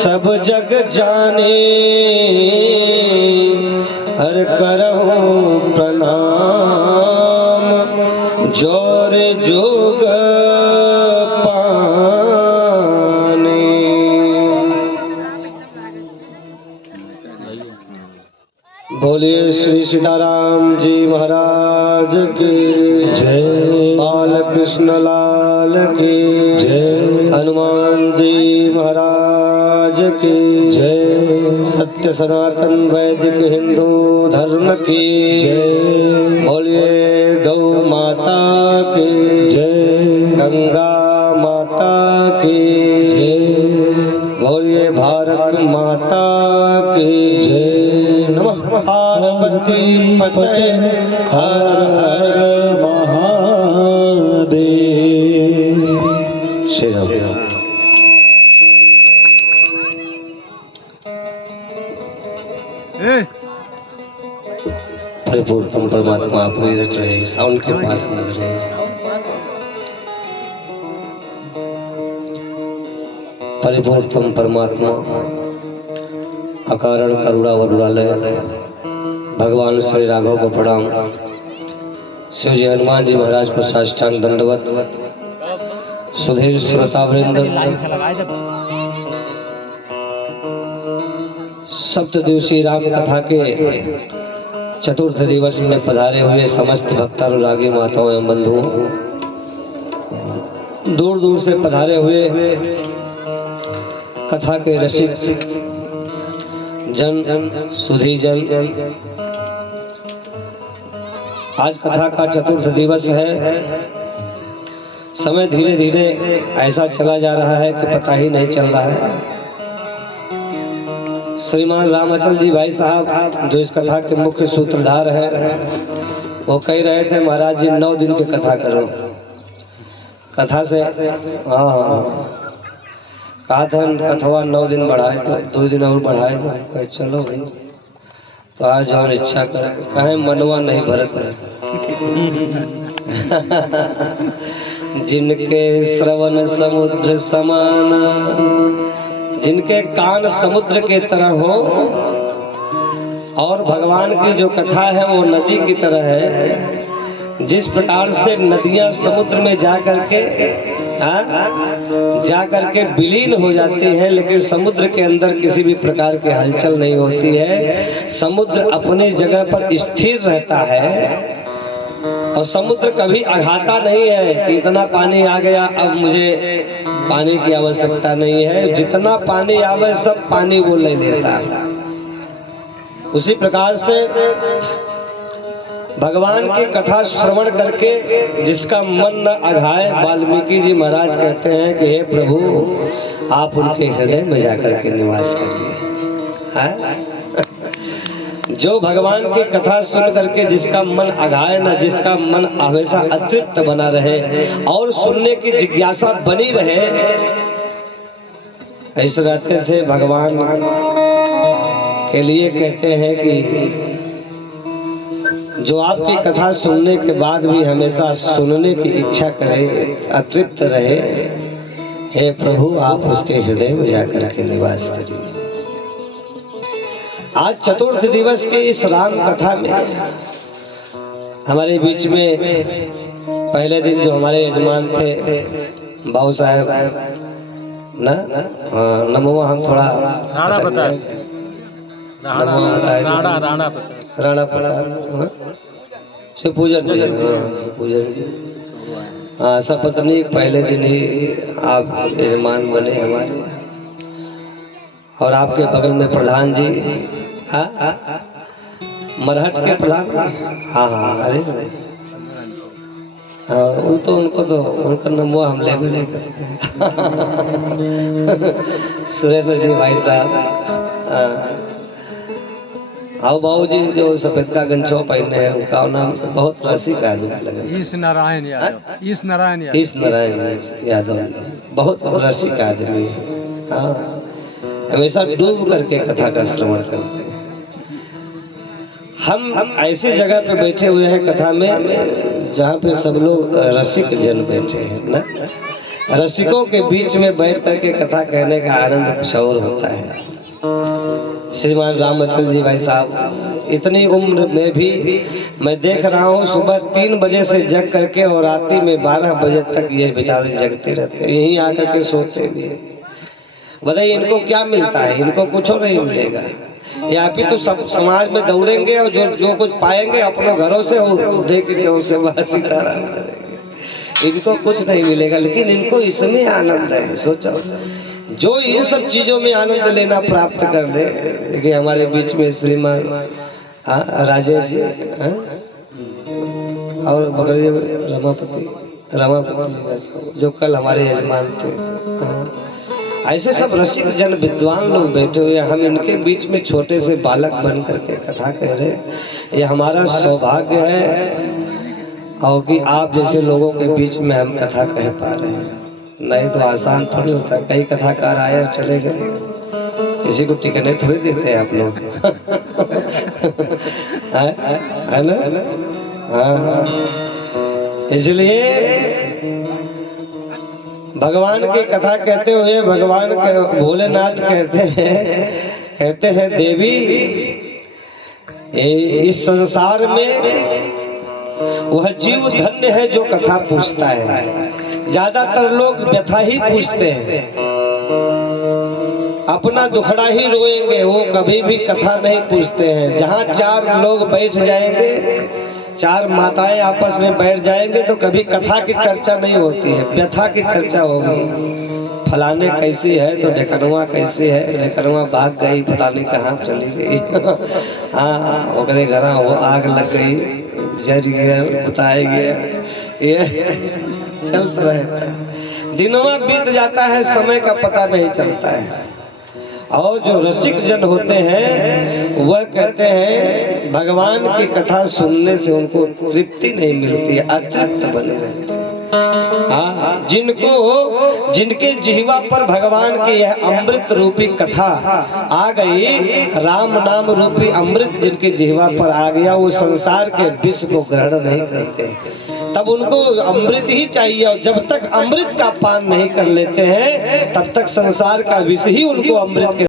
सब जग जाने हर करहूं प्रणाम जोर जोग पाने। बोलिए श्री सीताराम जी महाराज की जय। बाल कृष्ण लाल की जय। हनुमान जी महाराज की जय। सत्य सनातन वैदिक हिंदू धर्म की जय। बोलिए गौ माता की जय। गंगा माता की जय। बोलिए भारत माता की जय। नमः पार्वती पते हर हर महादेव। श्री राम। परिपूर्ण परमात्मा आपको रच रहे, साउंड के पास नजर रहे। परिपूर्ण परमात्मा अकारण करुणा वरुणालय भगवान श्री राघव को प्रणाम। शिव जी हनुमान जी महाराज को साष्टांग दंडवत। सुधीर श्रोतावृंद, सप्त दिवसीय राम कथा के चतुर्थ दिवस में पधारे हुए समस्त भक्तानुरागी माताओं एवं बंधुओं, दूर दूर से पधारे हुए कथा के रसिक जन सुधी जन, आज कथा का चतुर्थ दिवस है। समय धीरे धीरे ऐसा चला जा रहा है कि पता ही नहीं चल रहा है। श्रीमान रामाचल जी भाई साहब जो इस कथा के मुख्य सूत्रधार है, वो कह रहे थे महाराज जी 9 दिन की कथा करो। कथा से कहा था कथवा 9 दिन बढ़ाए तो 2 दिन और बढ़ाए तो चलो भाई, तो आज और इच्छा कर कहे मनवा नहीं भरत है। जिनके श्रवण समुद्र समान, जिनके कान समुद्र के तरह हो, और भगवान की जो कथा है वो नदी की तरह है। जिस प्रकार से नदियां समुद्र में जा करके विलीन हो जाती हैं, लेकिन समुद्र के अंदर किसी भी प्रकार की हलचल नहीं होती है। समुद्र अपने जगह पर स्थिर रहता है और समुद्र कभी अघाता नहीं है कि इतना पानी आ गया अब मुझे पानी की आवश्यकता नहीं है। जितना पानी आवे सब पानी वो ले लेता है। उसी प्रकार से भगवान की कथा श्रवण करके जिसका मन न अघाए, वाल्मीकि जी महाराज कहते हैं कि हे प्रभु आप उनके हृदय में जाकर के निवास करिए। जो भगवान की कथा सुन करके जिसका मन अघाए न, जिसका मन हमेशा अतृप्त बना रहे और सुनने की जिज्ञासा बनी रहे, ऐसे रहते से भगवान के लिए कहते हैं कि जो आपकी कथा सुनने के बाद भी हमेशा सुनने की इच्छा करे, अतृप्त रहे, हे प्रभु आप उसके हृदय में जाकर के निवास करिए। आज चतुर्थ दिवस के इस राम कथा में हमारे बीच में पहले दिन जो हमारे यजमान थे बाबू साहब ना, नमो हम थोड़ा राणा शिवपूजन जी, हाँ सपत्नी पहले दिन ही आप यजमान बने हमारे, और आपके बगल में प्रधान जी, मरहट के प्रधान, हाँ अरे वो तो उनको तो उनका नंबर हम ले भी नहीं करते। सुरेंद्र जी भाई साहब, आओ बाबू जी जो सफेद का गंछो पहने हैं उनका नाम बहुत रसिक आदमी लगा, ईश नारायण यादव, बहुत रसिक आदमी। हाँ हमेशा डूब करके कथा का श्रवण करते हैं। हम ऐसी जगह पे बैठे हुए हैं कथा में जहाँ पे सब लोग रसिक जन बैठे हैं ना, रसिकों के बीच में बैठ करके कथा कहने का आनंद कुछ और होता है। श्रीमान रामचंद्र जी भाई साहब, इतनी उम्र में भी मैं देख रहा हूँ सुबह 3 बजे से जग करके और रात्रि में 12 बजे तक ये बेचारे जगते रहते हैं, यहीं आकर के सोते भी हैं। बताइए इनको क्या मिलता है? इनको कुछ नहीं मिलेगा। ये आप ही तो सब समाज में दौड़ेंगे और जो कुछ पाएंगे अपने घरों से दे के चौक से सीताराम करेंगे। इनको कुछ नहीं मिलेगा, लेकिन इनको इसमें आनंद है। सोचो, जो इन सब चीजों में आनंद लेना प्राप्त कर ले। देखिए हमारे बीच में श्रीमान राजेश जी और रमापति जो कल हमारे यजमान थे, ऐसे सब रसिक जन विद्वान लोग बैठे हुए, हम इनके बीच में छोटे से बालक बन करके कथा कह रहे। ये हमारा सौभाग्य है और कि आप जैसे लोगों के बीच में हम कथा कह पा रहे हैं। नहीं तो आसान थोड़ी होता, कई कथाकार आए और चले गए, किसी को टिकने थोड़ी देते हैं आप लोग। है ना? हाँ, इसलिए भगवान की कथा कहते हुए भगवान भोलेनाथ कहते हैं देवी, इस संसार में वह जीव धन्य है जो कथा पूछता है। ज्यादातर लोग व्यथा ही पूछते हैं, अपना दुखड़ा ही रोएंगे, वो कभी भी कथा नहीं पूछते हैं। जहाँ 4 लोग बैठ जाएंगे, 4 माताएं आपस में बैठ जाएंगे तो कभी कथा की चर्चा नहीं होती है, व्यथा की चर्चा होगी। फलाने कैसी है तो ढेकनवा कैसी है, ढेकनवा भाग गई, पता नहीं कहाँ चली गई। हाँ, ओकरे घर वो आग लग गई, जर गया, बताया गया, ये चलता रहता है। दिनवा बीत जाता है, समय का पता नहीं चलता है। और जो रसिक जन होते हैं वह कहते हैं भगवान की कथा सुनने से उनको तृप्ति नहीं मिलती है, अतृप्त बने रहते हैं। हाँ, जिनके जिह्वा पर भगवान की यह अमृत रूपी कथा आ गई, राम नाम रूपी अमृत जिनके जिह्वा पर आ गया, वो संसार के विष को ग्रहण नहीं करते, तब उनको अमृत ही चाहिए। और जब तक अमृत का पान नहीं कर लेते हैं तब तक संसार का विष ही उनको अमृत के